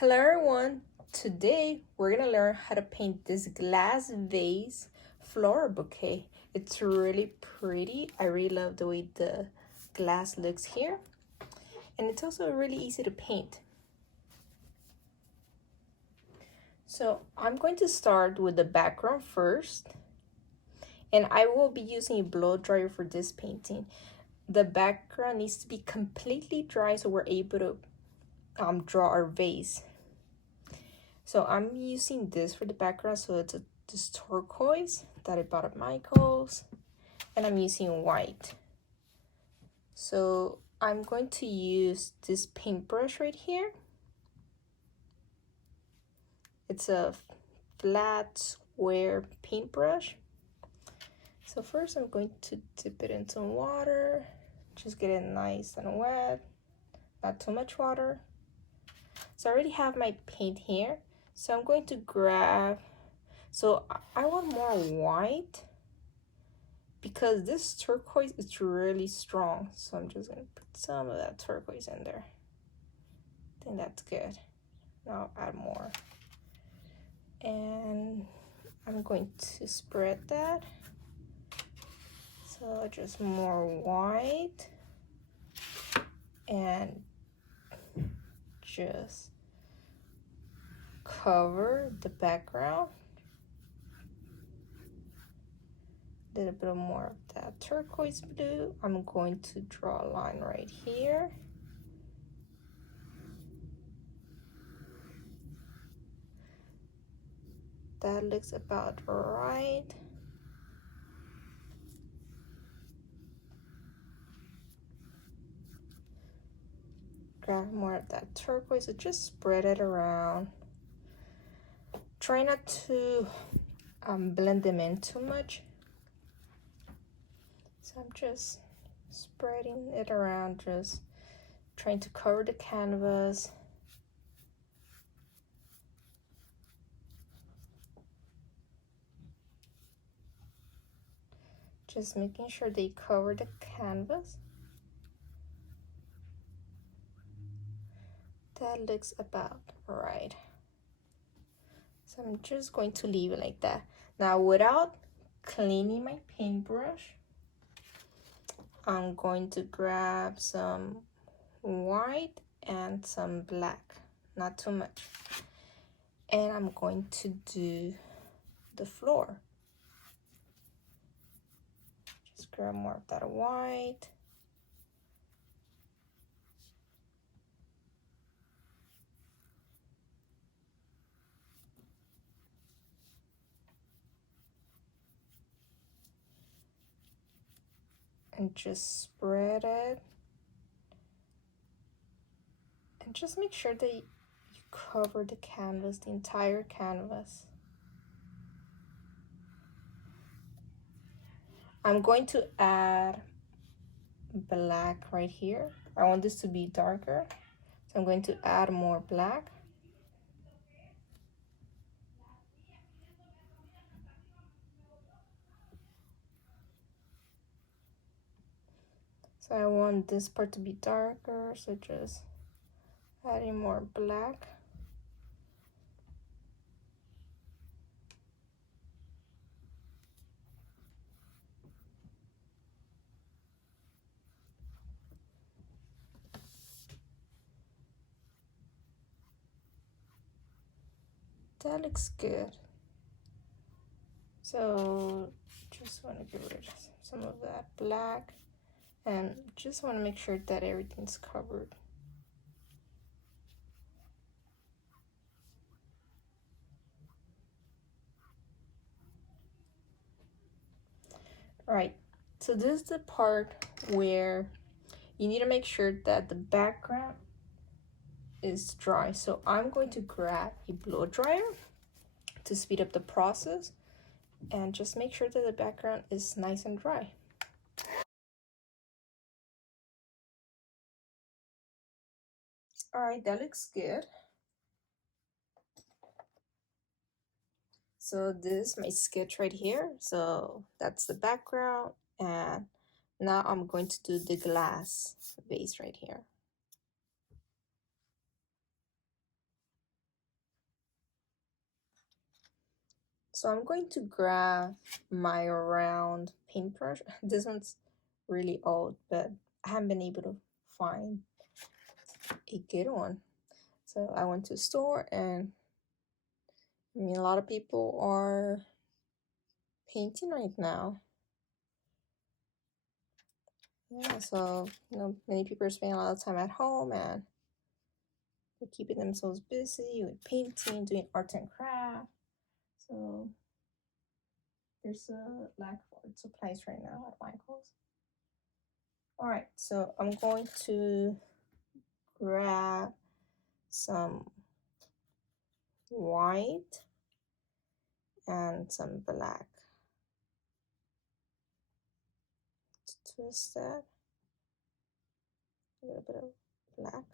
Hello everyone! Today we're gonna learn how to paint this glass vase floral bouquet. It's really pretty. I really love the way the glass looks here. And it's also really easy to paint. So I'm going to start with the background first. And I will be using a blow dryer for this painting. The background needs to be completely dry so we're able to draw our vase. So I'm using this for the background, so it's this turquoise that I bought at Michael's, and I'm using white. So I'm going to use this paintbrush right here. It's a flat square paintbrush. So first I'm going to dip it in some water, just get it nice and wet, not too much water. So I already have my paint here. So I'm going to grab, so I want more white because this turquoise is really strong. So I'm just gonna put some of that turquoise in there. I think that's good. Now I'll add more. And I'm going to spread that. So just more white and just cover the background. A little bit more of that turquoise blue. I'm going to draw a line right here. That looks about right. Grab more of that turquoise, so just spread it around. Try not to blend them in too much. So I'm just spreading it around, just trying to cover the canvas. Just making sure they cover the canvas. That looks about right. So I'm just going to leave it like that. Now without cleaning my paintbrush, I'm going to grab some white and some black, not too much. And I'm going to do the floor. Just grab more of that white. And just spread it. And just make sure that you cover the canvas, the entire canvas. I'm going to add black right here. I want this to be darker, so I'm going to add more black. So I want this part to be darker, so just adding more black. That looks good. So just want to get rid of some of that black and just want to make sure that everything's covered. All right, so this is the part where you need to make sure that the background is dry. So I'm going to grab a blow dryer to speed up the process and just make sure that the background is nice and dry. All right, that looks good. So this is my sketch right here. So that's the background, and now I'm going to do the glass vase right here. So I'm going to grab my round paintbrush. This one's really old, but I haven't been able to find a good one. So I went to the store, and I mean, a lot of people are painting right now. Yeah, so many people are spending a lot of time at home, and they're keeping themselves busy with painting, doing arts and craft. So there's a lack of art supplies right now at Michael's. All right, so I'm going to grab some white and some black to twist that. A little bit of black.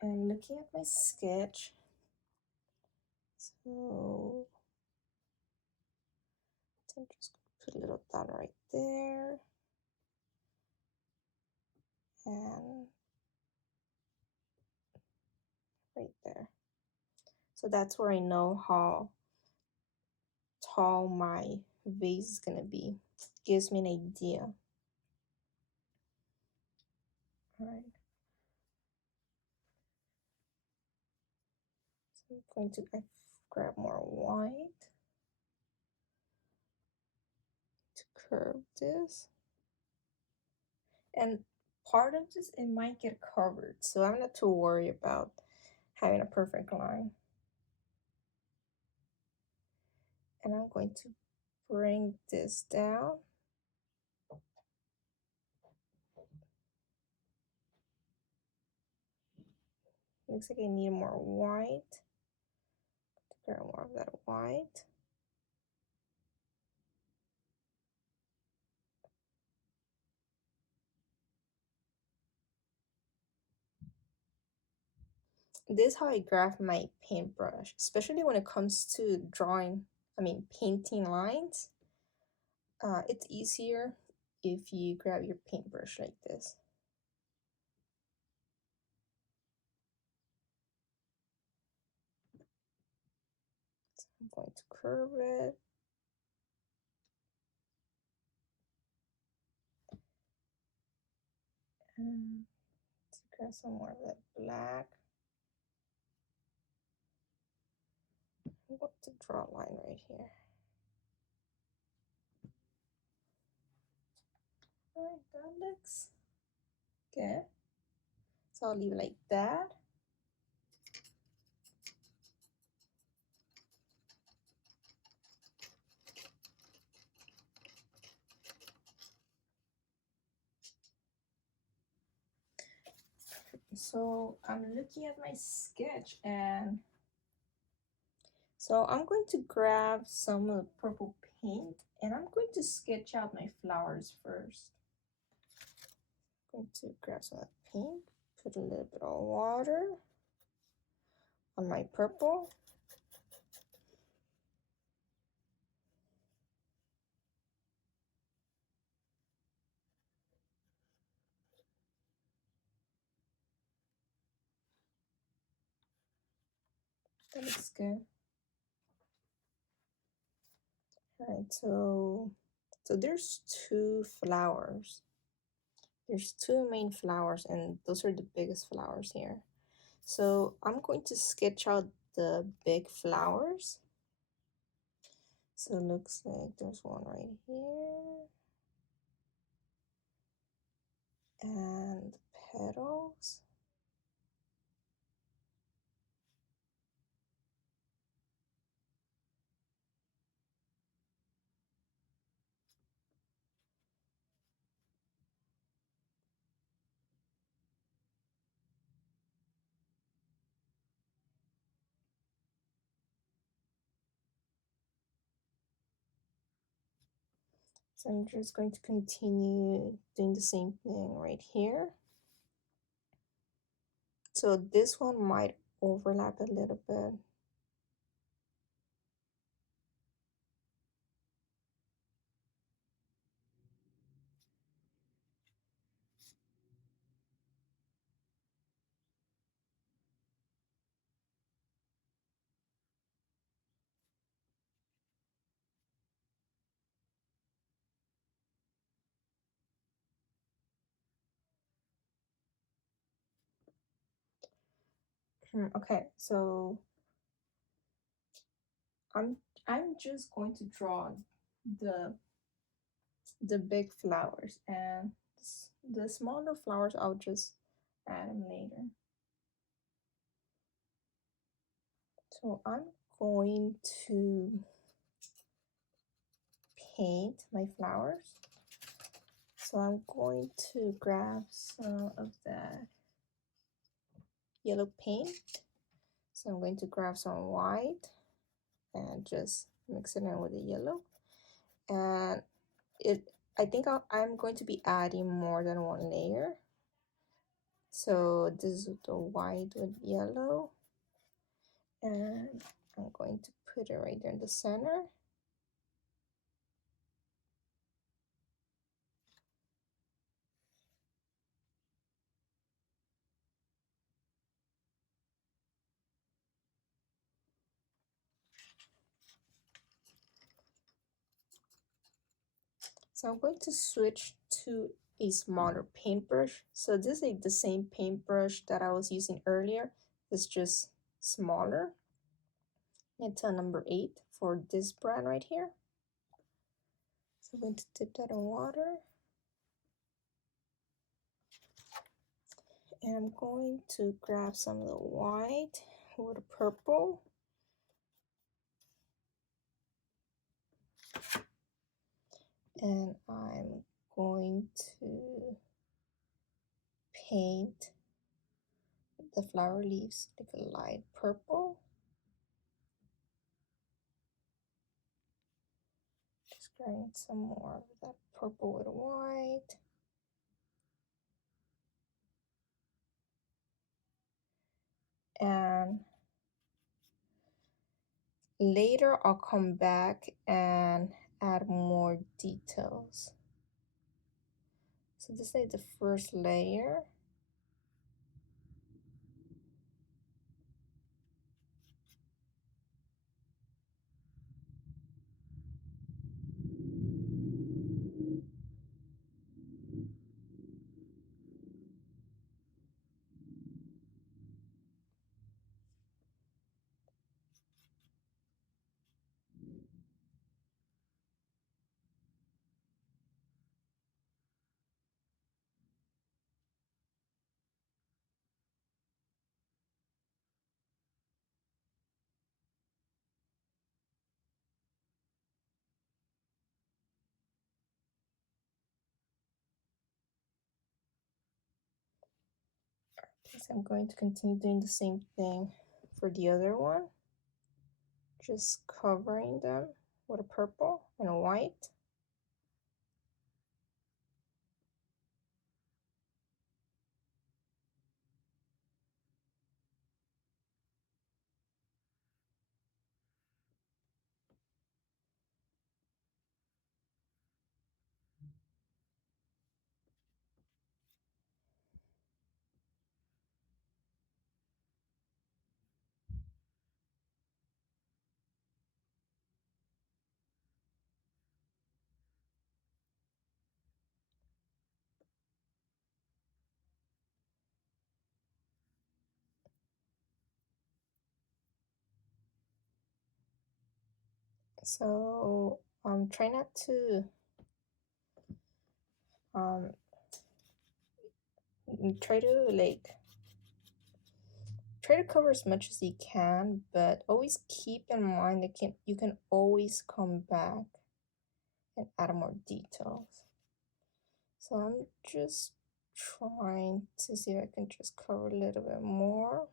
And looking at my sketch, so I'm just gonna put a little dot right there, and right there. So that's where I know how tall my vase is gonna be. Gives me an idea. All right. So I'm going to grab more white to curve this. And part of this, it might get covered, so I'm not too worried about having a perfect line. And I'm going to bring this down. Looks like I need more white. Grab more of that white. This is how I graph my paintbrush, especially when it comes to painting lines. It's easier if you grab your paintbrush like this. So I'm going to curve it. And to grab some more of that black. I'm going to draw a line right here. All right, that looks good. So I'll leave it like that. So I'm looking at my sketch, and so I'm going to grab some of the purple paint, and I'm going to sketch out my flowers first. I'm going to grab some of that paint, put a little bit of water on my purple. That looks good. All right, so there's two flowers. There's two main flowers, and those are the biggest flowers here. So I'm going to sketch out the big flowers. So it looks like there's one right here. And petals. So I'm just going to continue doing the same thing right here. So this one might overlap a little bit. Okay, so I'm just going to draw the big flowers, and the smaller flowers I'll just add them later. So I'm going to paint my flowers. So I'm going to grab some of that yellow paint. So I'm going to grab some white and just mix it in with the yellow. And I think I'm going to be adding more than one layer. So this is the white with yellow. And I'm going to put it right there in the center. So I'm going to switch to a smaller paintbrush. So this is the same paintbrush that I was using earlier. It's just smaller. It's a number 8 for this brand right here. So I'm going to dip that in water. And I'm going to grab some of the white with the purple. And I'm going to paint the flower leaves like a light purple. Just grabbing some more of that purple with white. And later I'll come back and add more details. So this is like the first layer. So I'm going to continue doing the same thing for the other one. Just covering them with a purple and a white. So try not to try to try to cover as much as you can, but always keep in mind that you can always come back and add more details. So I'm just trying to see if I can just cover a little bit more.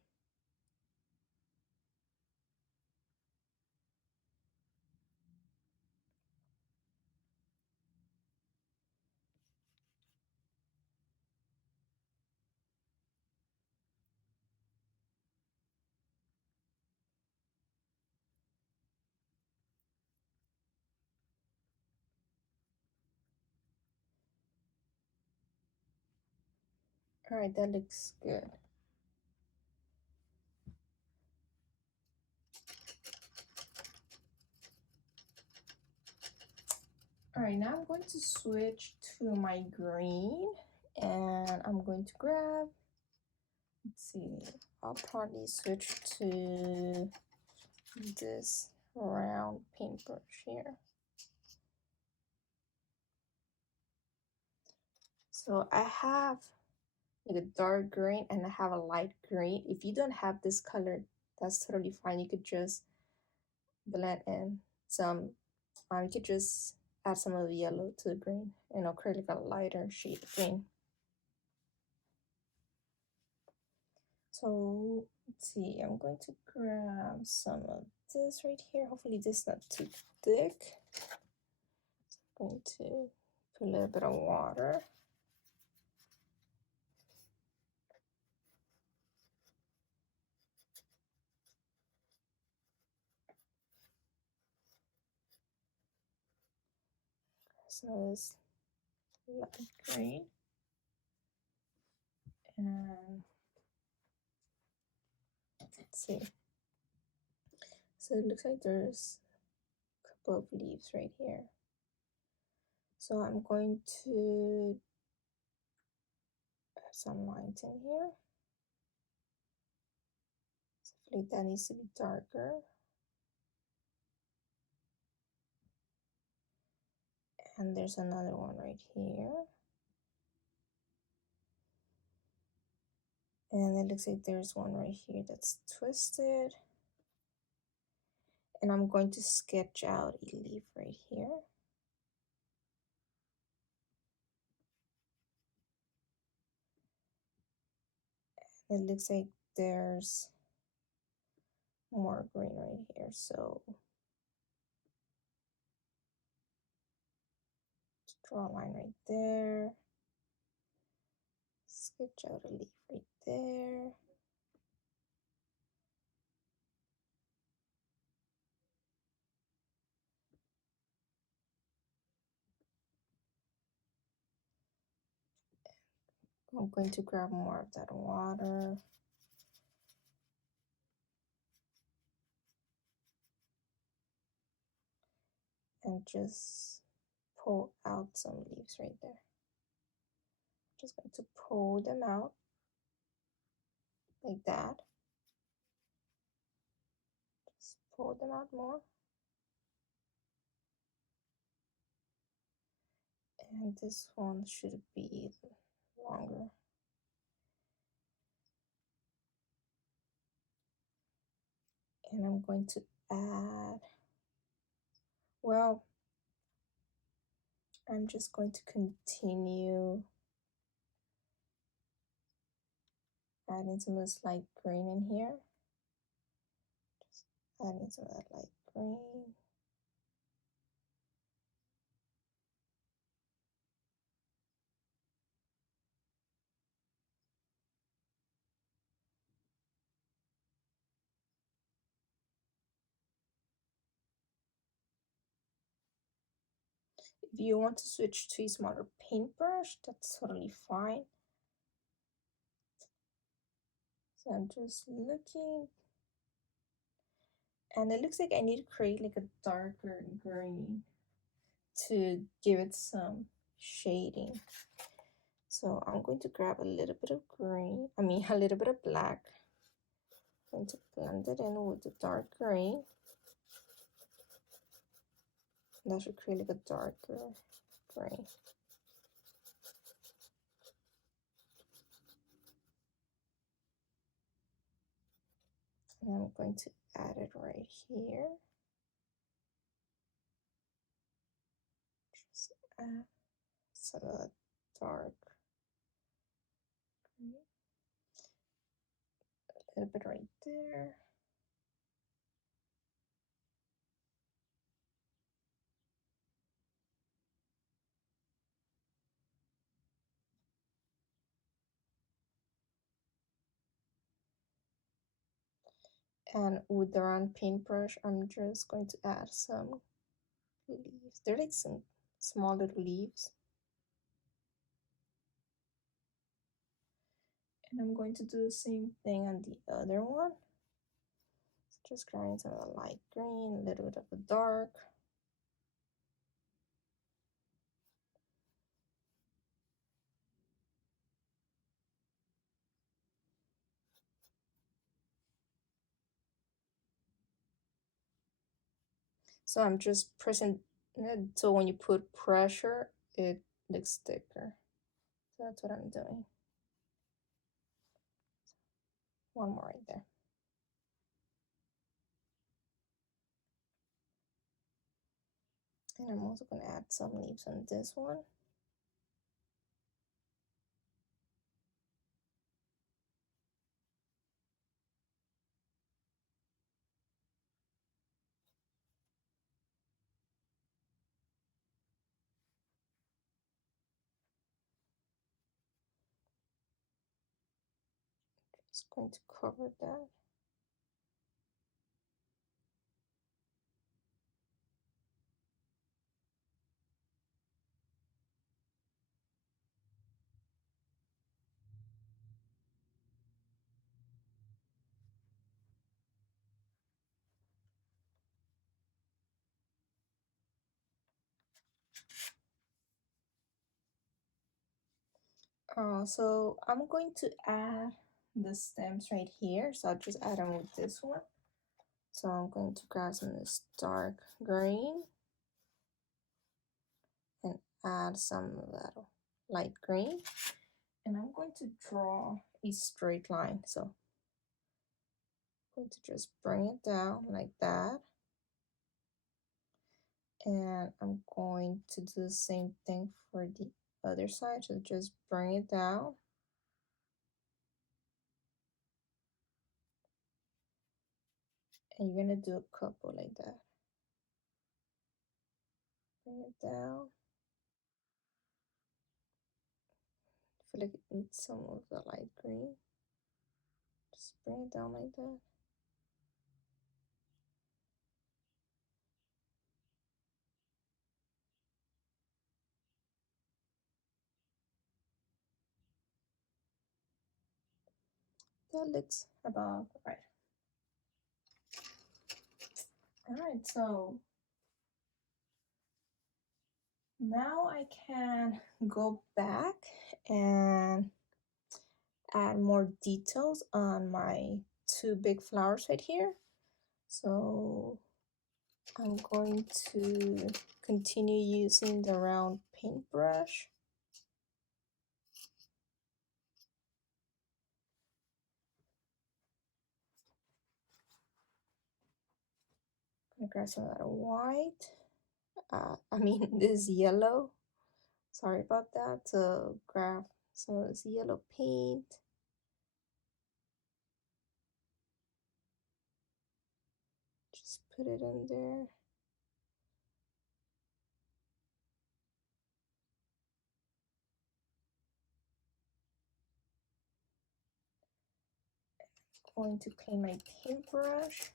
All right, that looks good. All right, now I'm going to switch to my green, and I'm going to grab Let's see, I'll probably switch to this round paintbrush here. So I have like a dark green and I have a light green. If you don't have this color, that's totally fine. You could just blend in some, you could just add some of the yellow to the green and create like a lighter shade of green. So let's see, I'm going to grab some of this right here. Hopefully this is not too thick. I'm going to put a little bit of water. So it's light green. And let's see. So it looks like there's a couple of leaves right here. So I'm going to add some lines in here. So I feel like that needs to be darker. And there's another one right here. And it looks like there's one right here that's twisted. And I'm going to sketch out a leaf right here. It looks like there's more green right here. So just draw a line right there. Sketch out a leaf right there. I'm going to grab more of that water. And just pull out some leaves right there. Just going to pull them out like that. Just pull them out more. And this one should be longer. And I'm going to add, well, I'm just going to continue adding some of this light green in here. Just adding some of that light green. If you want to switch to a smaller paintbrush, that's totally fine. So I'm just looking, and it looks like I need to create like a darker green to give it some shading. So I'm going to grab a little bit of green, a little bit of black. I'm going to blend it in with the dark green. That should create like a darker green. And I'm going to add it right here. Just add some of the dark green. A little bit right there. And with the round paintbrush, I'm just going to add some leaves. They're like some small little leaves. And I'm going to do the same thing on the other one. So just grabbing some of the light green, a little bit of the dark. So I'm just pressing it, so when you put pressure, it looks thicker. So that's what I'm doing. One more right there. And I'm also going to add some leaves on this one. Just going to cover that. So I'm going to add the stems right here. So I'll just add them with this one. So I'm going to grab some of this dark green and add some of that light green. And I'm going to draw a straight line. So I'm going to just bring it down like that. And I'm going to do the same thing for the other side. So just bring it down. And you're going to do a couple like that. Bring it down. I feel like it needs some of the light green. Just bring it down like that. That looks about right. All right, so now I can go back and add more details on my two big flowers right here. So I'm going to continue using the round paintbrush. I'm gonna grab some of that white. This yellow. Sorry about that. To grab some of this yellow paint. Just put it in there. Going to clean my paintbrush.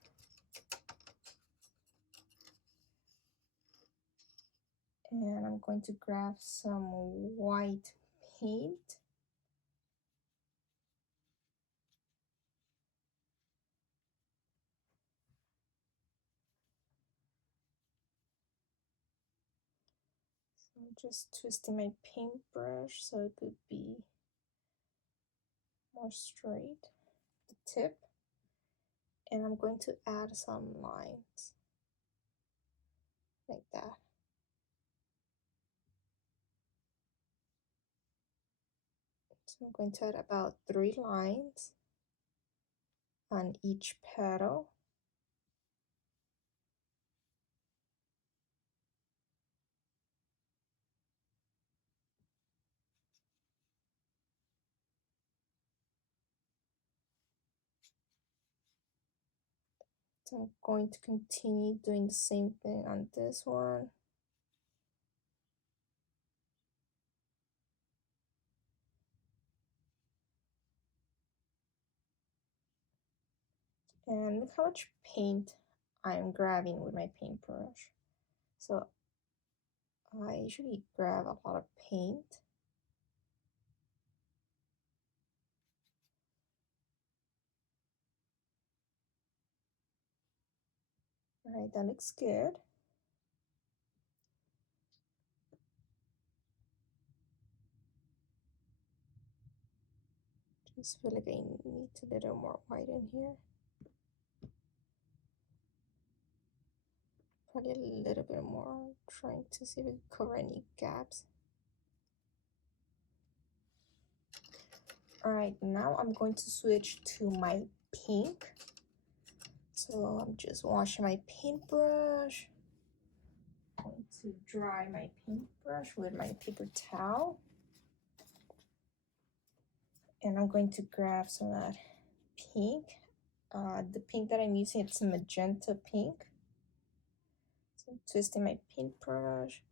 And I'm going to grab some white paint. So I'm just twisting my paintbrush so it could be more straight, the tip. And I'm going to add some lines like that. So I'm going to add about 3 lines on each petal. So I'm going to continue doing the same thing on this one. And look how much paint I'm grabbing with my paintbrush. So I usually grab a lot of paint. All right, that looks good. Just feel like I need a little more white in here. probably a little bit more, trying to see if we can cover any gaps. All right, now I'm going to switch to my pink. So I'm just washing my paintbrush. I'm going to dry my paintbrush with my paper towel. And I'm going to grab some of that pink. The pink that I'm using, it's a magenta pink. So I'm twisting my paintbrush.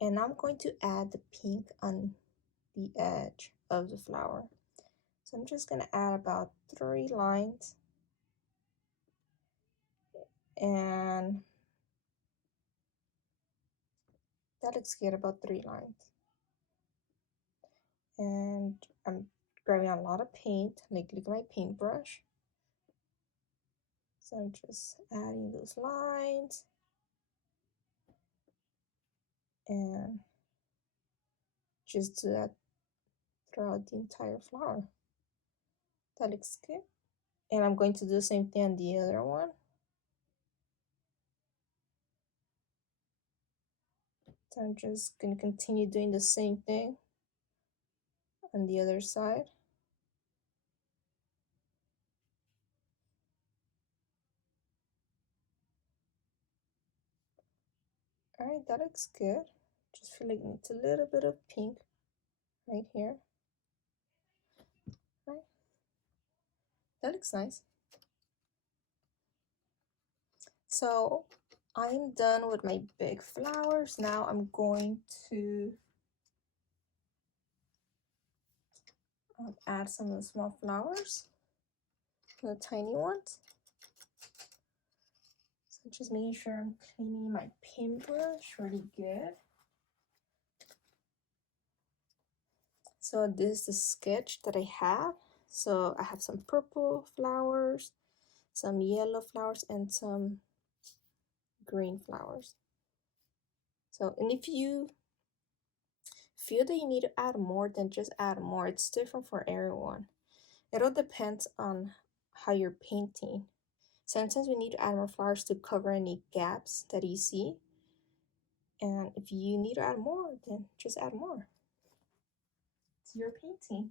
And I'm going to add the pink on the edge of the flower. So I'm just gonna add about 3 lines. And that looks good, about 3 lines. And I'm grabbing a lot of paint, like look at my paintbrush. So I'm just adding those lines and just do that throughout the entire flower. That looks good. And I'm going to do the same thing on the other one. So I'm just going to continue doing the same thing on the other side. All right, that looks good. Just feel like it needs a little bit of pink right here. All right, that looks nice. So I'm done with my big flowers. Now I'm going to add some of the small flowers, the tiny ones. So just making sure I'm cleaning my paintbrush really good. So this is the sketch that I have. So I have some purple flowers, some yellow flowers, and some green flowers. So, and if you feel that you need to add more, then just add more. It's different for everyone. It all depends on how you're painting. Sometimes we need to add more flowers to cover any gaps that you see. And if you need to add more, then just add more. It's your painting.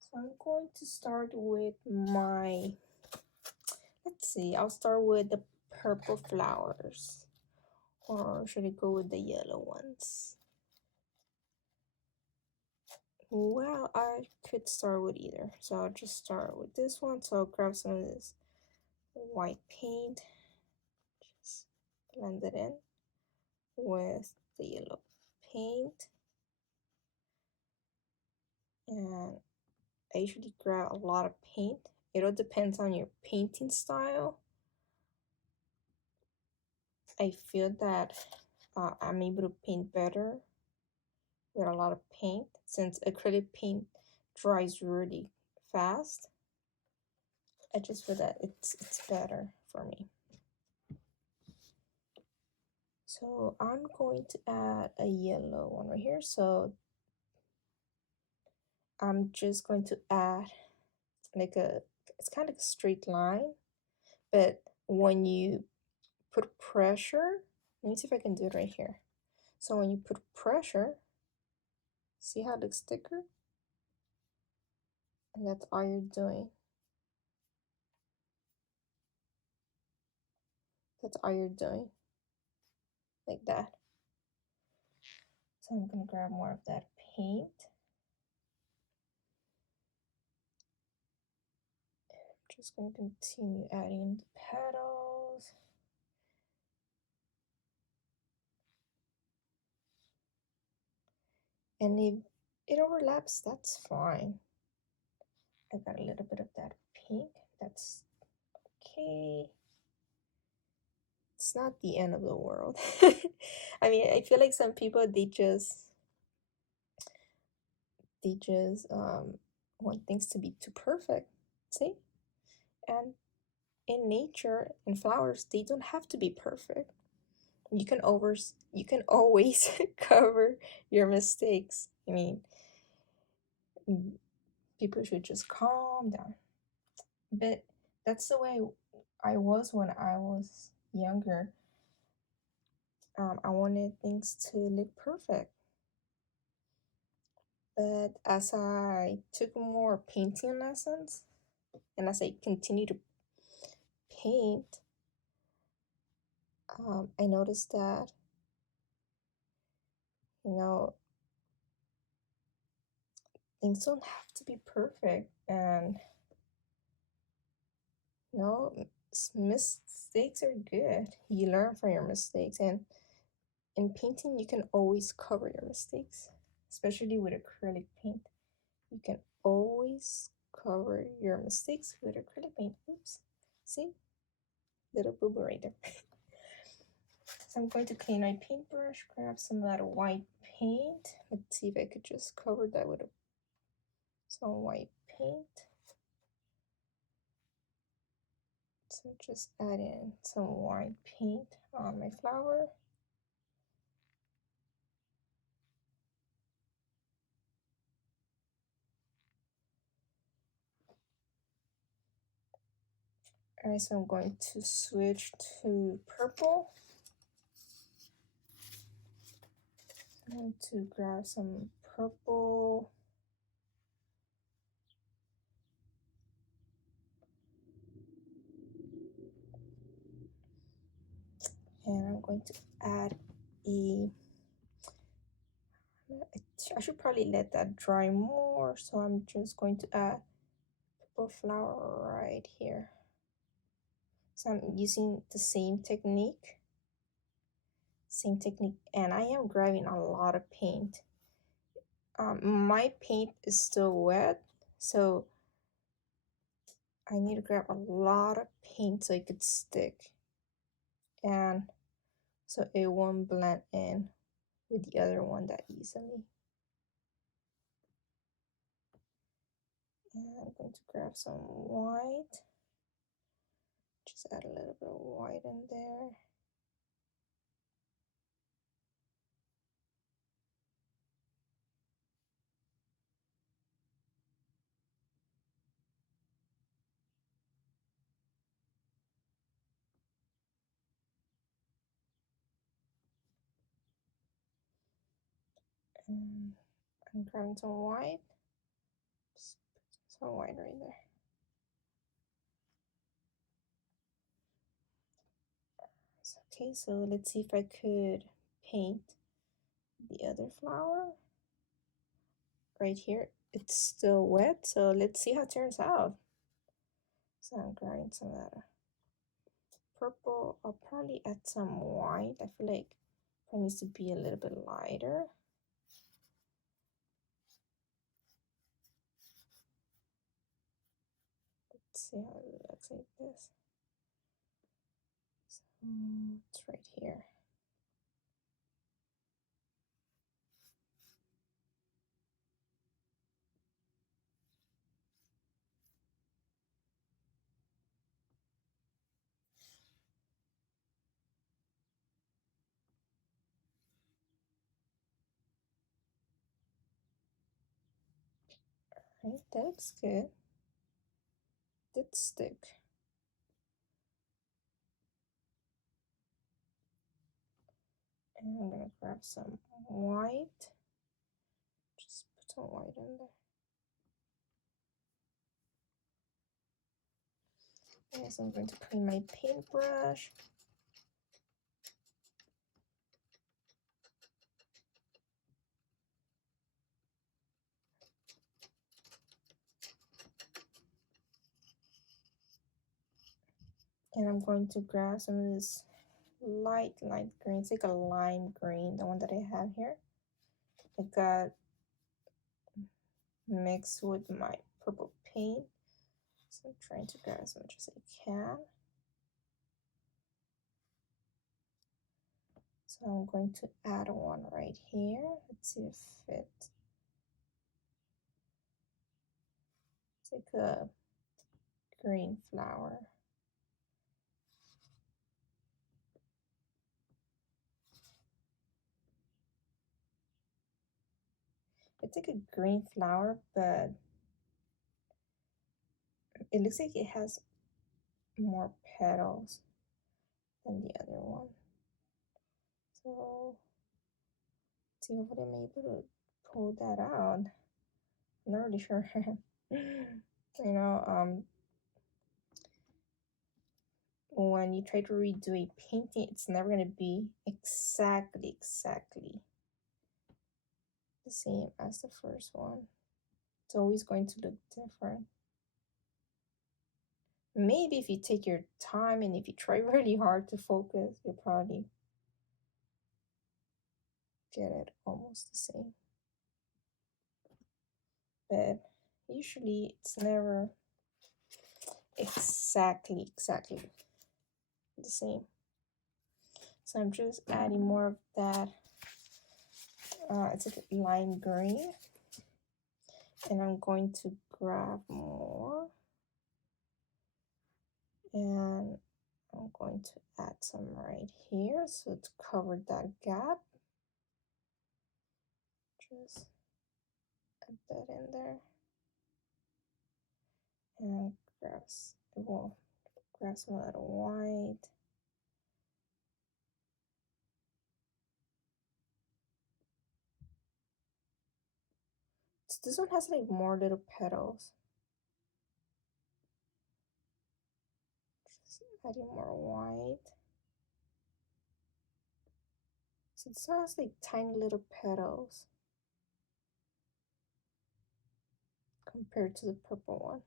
So I'm going to start with my, let's see, I'll start with the purple flowers. Or should I go with the yellow ones? Well, I could start with either. So I'll just start with this one. So I'll grab some of this white paint, just blend it in with the yellow paint. And I usually grab a lot of paint. It all depends on your painting style. I feel that I'm able to paint better with a lot of paint since acrylic paint dries really fast. I just feel that it's better for me. So I'm going to add a yellow one right here. So I'm just going to add like it's kind of a straight line, but when you put pressure, let me see if I can do it right here. So when you put pressure, see how it looks thicker? And that's all you're doing. That's all you're doing. Like that. So I'm gonna grab more of that paint. I'm just gonna continue adding the petals. And if it overlaps, that's fine. I got a little bit of that pink. That's okay. It's not the end of the world. I mean, I feel like some people they just want things to be too perfect. See? And in nature, in flowers, they don't have to be perfect. You can always cover your mistakes. I mean, people should just calm down. But that's the way I was when I was younger. I wanted things to look perfect. But as I took more painting lessons and as I continue to paint, I noticed that, you know, things don't have to be perfect. And, you know, mistakes are good. You learn from your mistakes. And in painting, you can always cover your mistakes, especially with acrylic paint. You can always cover your mistakes with acrylic paint. Oops. See? Little boo boo right there. So I'm going to clean my paintbrush, grab some of that white paint. Let's see if I could just cover that with some white paint. So just add in some white paint on my flower. Alright, so I'm going to switch to purple. I'm going to grab some purple. And I'm going to add a, I should probably let that dry more, so I'm just going to add purple flower right here. So I'm using the same technique, and I am grabbing a lot of paint. My paint is still wet, so I need to grab a lot of paint so it could stick, and so it won't blend in with the other one that easily. And I'm going to grab some white, just add a little bit of white in there. And I'm grabbing some white, just put some white right there. Okay, so let's see if I could paint the other flower right here. It's still wet, so let's see how it turns out. So I'm grabbing some of that purple. I'll probably add some white. I feel like it needs to be a little bit lighter. Let's see how it looks like this. So it's right here. Right, that looks good. Did stick. And I'm gonna grab some white. Just put some white in there. Yes, I'm going to clean my paintbrush. And I'm going to grab some of this light green. It's like a lime green, the one that I have here. It got mixed with my purple paint. So I'm trying to grab as much as I can. So I'm going to add one right here. Let's see if it fits. It's like a green flower. It's like a green flower, but it looks like it has more petals than the other one. So see, hopefully I'm able to pull that out. I'm not really sure. You know, when you try to redo a painting, it's never going to be exactly the same as the first one. It's always going to look different. Maybe if you take your time and if you try really hard to focus, you'll probably get it almost the same. But usually it's never exactly the same. So I'm just adding more of that. It's a lime green, and I'm going to grab more, and I'm going to add some right here so to cover that gap. Just add that in there, and grab some of that white. So this one has like more little petals. Just adding more white. So this one has like tiny little petals compared to the purple one.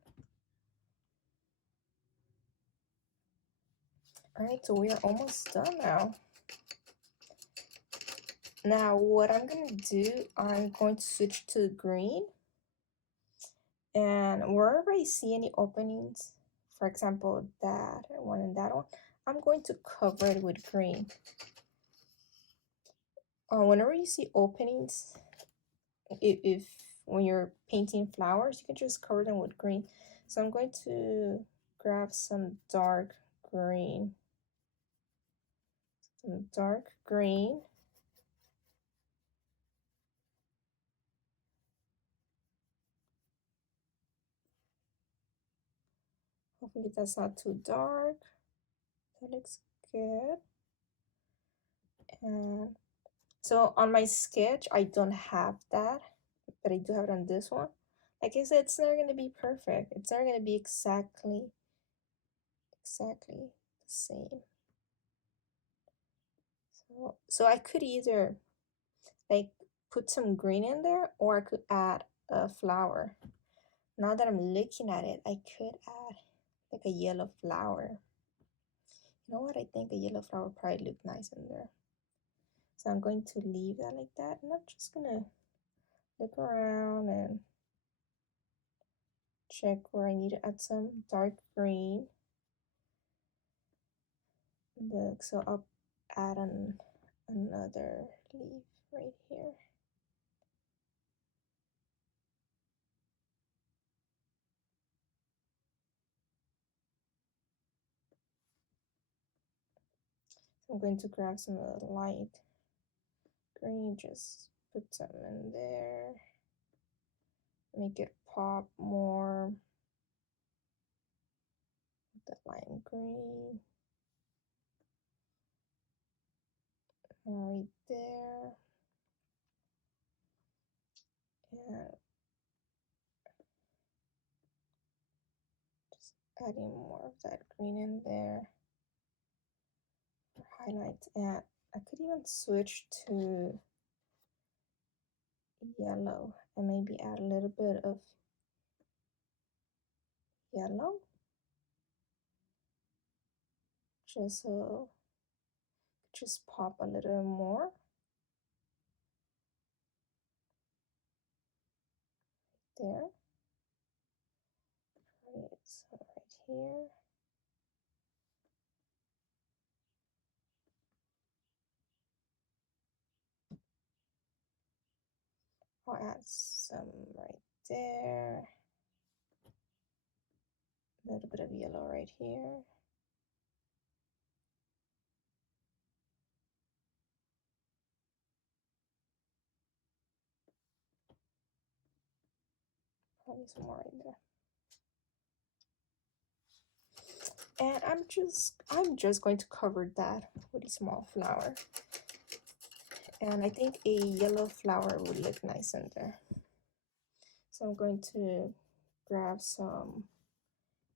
All right, so we are almost done now. Now what I'm gonna do, I'm going to switch to green, and wherever I see any openings, for example that one and that one, I'm going to cover it with green. Whenever you see openings, if when you're painting flowers, you can just cover them with green. So I'm going to grab some dark green. Some dark green. Hopefully that's not too dark. That looks good. And so on my sketch, I don't have that, but I do have it on this one. Like I said, it's never going to be perfect. It's never going to be exactly the same. So I could either like put some green in there, or I could add a flower. Now that I'm looking at it, I could add like a yellow flower. You know what? I think a yellow flower probably look nice in there. So I'm going to leave that like that, and I'm just gonna look around and check where I need to add some dark green. Look, so I'll add another leaf right here. I'm going to grab some of the light green, just put some in there, make it pop more. The lime green right there, and just adding more of that green in there for highlights. And I could even switch to yellow and maybe add a little bit of yellow, just so just pop a little more there. Right, so right here. I'll add some right there. A little bit of yellow right here. Probably some more right there. And I'm just going to cover that with a small flower. And I think a yellow flower would look nice in there. So I'm going to grab some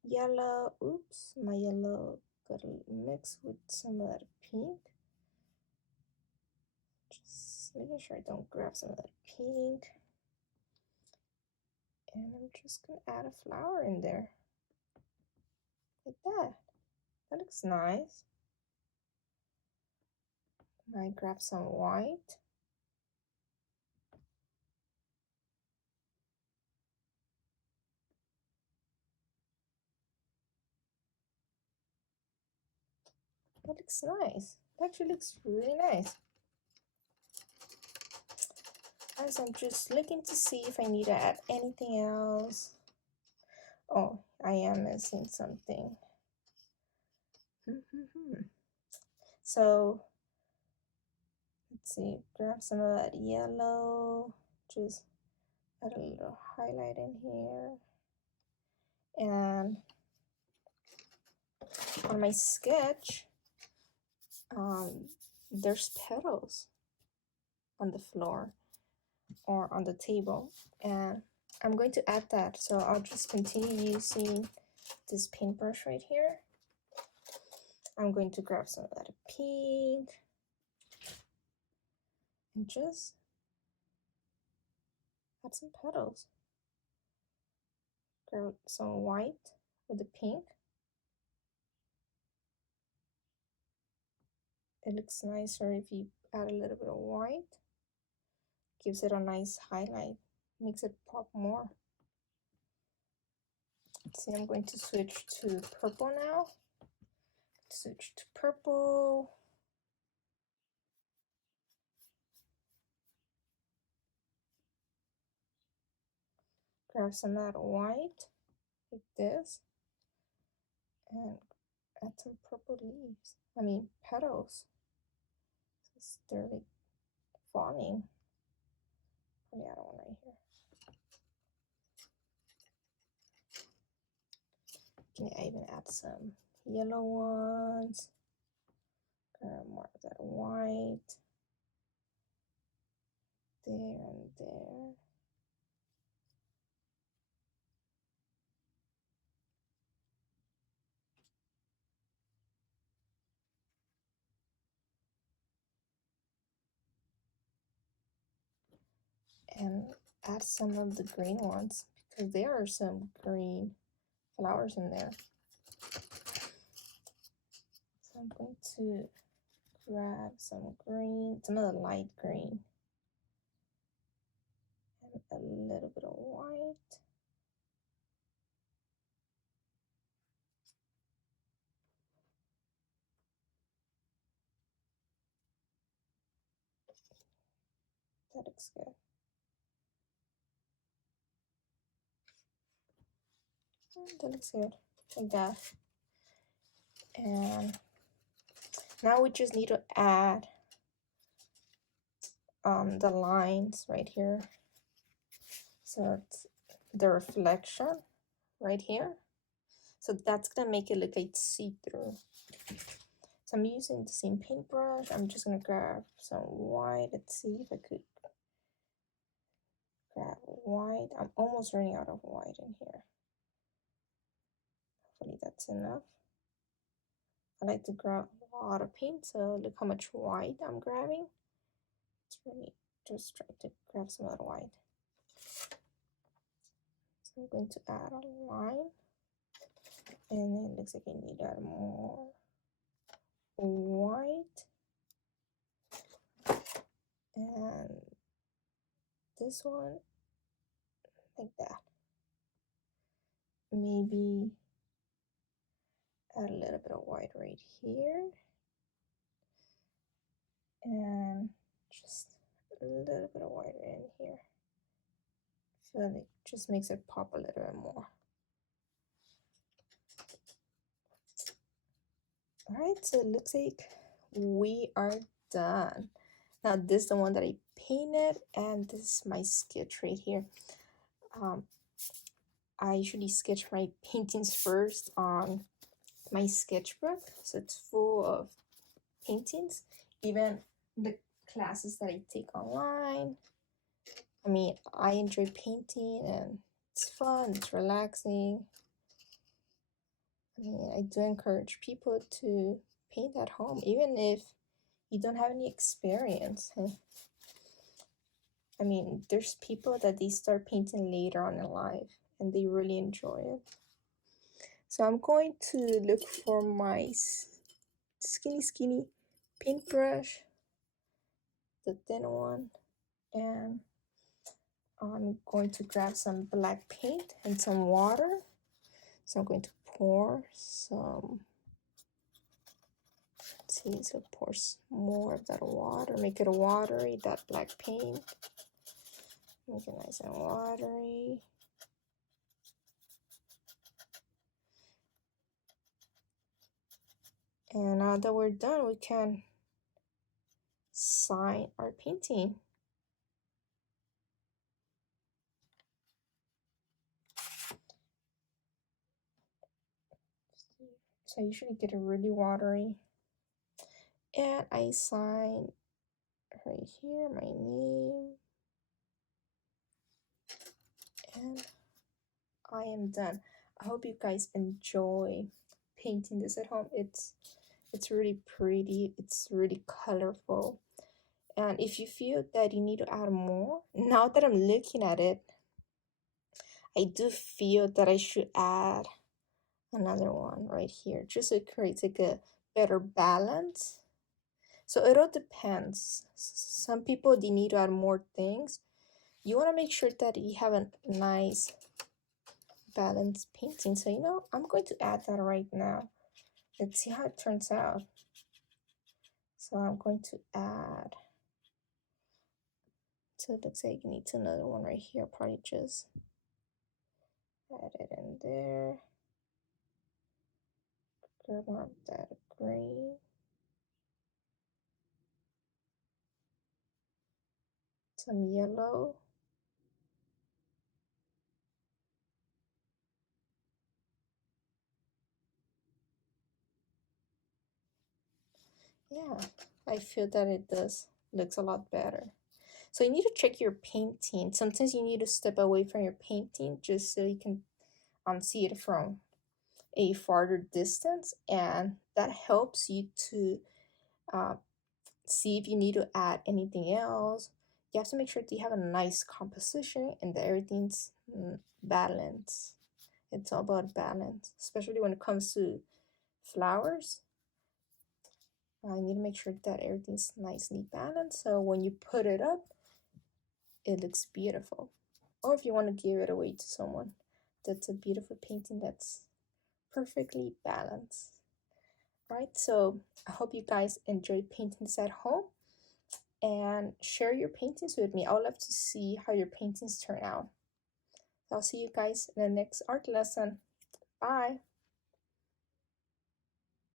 yellow. Oops, my yellow got mixed with some of that pink. Just making sure I don't grab some of that pink. And I'm just gonna add a flower in there. Like that. That looks nice. I grab some white. That looks nice. That actually looks really nice. As I'm just looking to see if I need to add anything else. Oh, I am missing something. So let's see, grab some of that yellow, just add a little highlight in here. And on my sketch, there's petals on the floor or on the table, and I'm going to add that. So I'll just continue using this paintbrush right here. I'm going to grab some of that pink and just add some petals. Grab some white with the pink. It looks nicer if you add a little bit of white. Gives it a nice highlight, makes it pop more. See, I'm going to switch to purple now. Switch to purple. Grab some of that white, like this, and add some purple leaves. I mean, petals. So they're like falling. Oh, yeah, I don't want right here. Can I even add some yellow ones? More of that white. There and there. And add some of the green ones because there are some green flowers in there. So I'm going to grab some green, some of the light green, and a little bit of white. That looks good. That looks good, like that. And now we just need to add the lines right here. So it's the reflection right here. So that's gonna make it look like see-through. So I'm using the same paintbrush. I'm just gonna grab some white. Let's see if I could grab white. I'm almost running out of white in here. Hopefully that's enough. I like to grab a lot of paint, so look how much white I'm grabbing. It's really just trying to grab some of that white. So I'm going to add a line, and then it looks like I need to add more white. And this one, like that. Maybe add a little bit of white right here. And just a little bit of white in here. I feel like it just makes it pop a little bit more. Alright, so it looks like we are done. Now this is the one that I painted, and this is my sketch right here. I usually sketch my paintings first on my sketchbook, so it's full of paintings, even the classes that I take online. I mean, I enjoy painting and it's fun, it's relaxing. I mean, I do encourage people to paint at home, even if you don't have any experience. I mean, there's people that they start painting later on in life and they really enjoy it. So I'm going to look for my skinny paintbrush, the thin one, and I'm going to grab some black paint and some water. So I'm going to pour some, let's see, so pour more of that water, make it watery, that black paint. Make it nice and watery. And now that we're done, we can sign our painting. So I usually get it really watery. And I sign right here my name. And I am done. I hope you guys enjoy painting this at home. It's really pretty. It's really colorful. And if you feel that you need to add more, now that I'm looking at it, I do feel that I should add another one right here, just so it creates like a better balance. So it all depends. Some people, they need to add more things. You want to make sure that you have a nice balanced painting. So, you know, I'm going to add that right now. Let's see how it turns out. So I'm going to add, so it looks like you need another one right here. Probably just add it in there. Grab more of that green. Some yellow. Yeah, I feel that it looks a lot better. So you need to check your painting. Sometimes you need to step away from your painting just so you can see it from a farther distance, and that helps you to see if you need to add anything else. You have to make sure that you have a nice composition and that everything's balanced. It's all about balance, especially when it comes to flowers. I need to make sure that everything's nicely balanced, so when you put it up, it looks beautiful. Or if you want to give it away to someone, that's a beautiful painting that's perfectly balanced. All right, so I hope you guys enjoy painting this at home and share your paintings with me. I would love to see how your paintings turn out. I'll see you guys in the next art lesson. Bye.